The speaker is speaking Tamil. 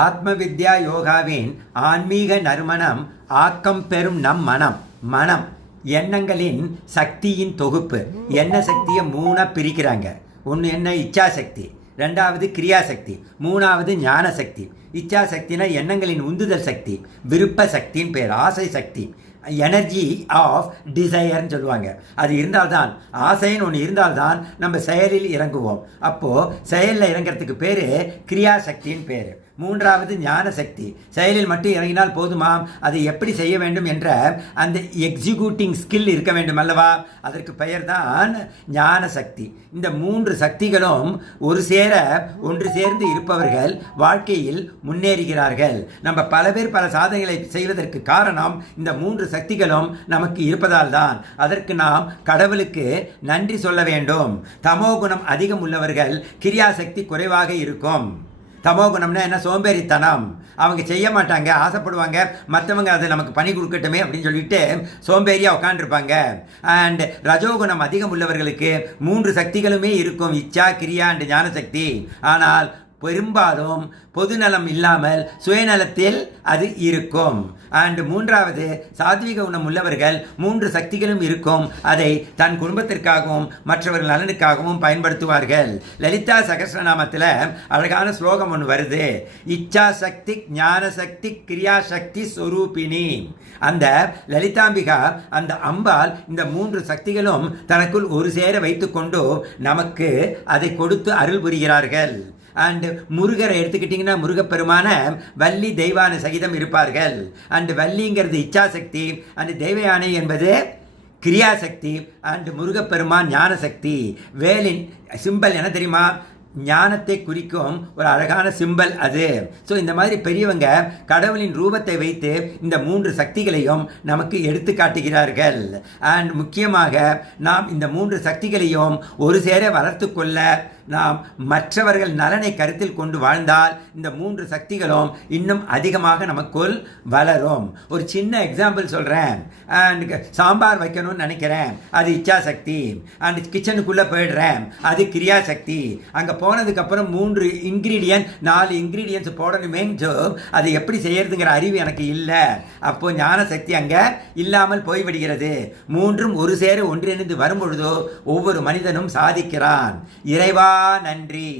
ஆத்ம வித்யா யோகாவின் ஆன்மீக நறுமணம் ஆக்கம் பெறும் நம் மனம் எண்ணங்களின் சக்தியின் தொகுப்பு. எண்ண சக்தியை மூணாக பிரிக்கிறாங்க. ஒன்று என்ன? இச்சா சக்தி, ரெண்டாவது கிரியா சக்தி, மூணாவது ஞான சக்தி. இச்சா சக்தினா எண்ணங்களின் உந்துதல் சக்தி, விருப்ப சக்தின்னு பேர், ஆசை சக்தி, எனர்ஜி ஆஃப் டிசையர்னு சொல்லுவாங்க. அது இருந்தால்தான், ஆசைன்னு ஒன்று இருந்தால்தான் நம்ம செயலில் இறங்குவோம். அப்போது செயலில் இறங்கிறதுக்கு பேர் கிரியா சக்தின்னு பேர். மூன்றாவது ஞான சக்தி. செயலில் மட்டும் இறங்கினால் போதுமா? அதை எப்படி செய்ய வேண்டும் என்ற அந்த எக்ஸிக்யூட்டிங் ஸ்கில் இருக்க வேண்டும் அல்லவா? அதற்கு பெயர் தான் ஞான சக்தி. இந்த மூன்று சக்திகளும் ஒன்று சேர்ந்து இருப்பவர்கள் வாழ்க்கையில் முன்னேறுகிறார்கள். நம்ம பல பேர் பல சாதனைகளை செய்வதற்கு காரணம் இந்த மூன்று சக்திகளும் நமக்கு இருப்பதால் தான். அதற்கு நாம் கடவுளுக்கு நன்றி சொல்ல வேண்டும். தமோ குணம் அதிகம் உள்ளவர்கள் கிரியா சக்தி குறைவாக இருக்கும். தமோ குணம்னா என்ன? சோம்பேறித்தனம். அவங்க செய்ய மாட்டாங்க, ஆசைப்படுவாங்க, மற்றவங்க அதை நமக்கு பணி கொடுக்கட்டுமே அப்படின்னு சொல்லிட்டு சோம்பேறியாக உட்காந்துருப்பாங்க. அண்ட் ரஜோகுணம் அதிகம் உள்ளவர்களுக்கு மூன்று சக்திகளுமே இருக்கும், இச்சா, கிரியா அண்ட் ஞான சக்தி. ஆனால் பெரும்பாலும் பொதுநலம் இல்லாமல் சுயநலத்தில் அது இருக்கும். அண்ட் மூன்றாவது சாத்விக குணம் உள்ளவர்கள் மூன்று சக்திகளும் இருக்கும், அதை தன் குடும்பத்திற்காகவும் மற்றவர்கள் நலனுக்காகவும் பயன்படுத்துவார்கள். லலிதா சகஸ்ரநாமத்தில் அழகான ஸ்லோகம் ஒன்று வருது, இச்சா சக்தி ஞான சக்தி கிரியா சக்தி ஸ்வரூபிணி. அந்த லலிதாம்பிகா, அந்த அம்பாள் இந்த மூன்று சக்திகளும் தனக்குள் ஒரு சேர வைத்துக்கொண்டு நமக்கு அதை கொடுத்து அருள் புரிகிறார்கள். அண்டு முருகரை எடுத்துக்கிட்டிங்கன்னா முருகப்பெருமான வள்ளி தெய்வான சகிதம் இருப்பார்கள். அண்டு வள்ளிங்கிறது இச்சாசக்தி, அண்டு தெய்வ யானை என்பது கிரியாசக்தி, அண்டு முருகப்பெருமான் ஞான சக்தி. வேலின் சிம்பல் என்ன தெரியுமா? ஞானத்தை குறிக்கும் ஒரு அழகான சிம்பல் அது. ஸோ இந்த மாதிரி பெரியவங்க கடவுளின் ரூபத்தை வைத்து இந்த மூன்று சக்திகளையும் நமக்கு எடுத்து காட்டுகிறார்கள். அண்ட் முக்கியமாக நாம் இந்த மூன்று சக்திகளையும் ஒரு சேர வளர்த்து கொள்ள நாம் மற்றவர்கள் நலனை கருத்தில் கொண்டு வாழ்ந்தால் இந்த மூன்று சக்திகளும் இன்னும் அதிகமாக நமக்குள் வளரும். ஒரு சின்ன எக்ஸாம்பிள் சொல்கிறேன். அண்ட் சாம்பார் வைக்கணும்னு நினைக்கிறேன், அது இச்சா சக்தி. அண்ட் கிச்சனுக்குள்ளே போயிடுறேன், அது கிரியா சக்தி. அங்கே போனதுக்கப்புறம் 4 இன்க்ரீடியன்ஸ் போடணுமே, அது எப்படி செய்யறதுங்கிற அறிவு எனக்கு இல்லை. அப்போது ஞான சக்தி அங்கே இல்லாமல் போய்விடுகிறது. மூன்றும் ஒரு சேர ஒன்றிணைந்து வரும்பொழுதோ ஒவ்வொரு மனிதனும் சாதிக்கிறான். இறைவா நன்றி.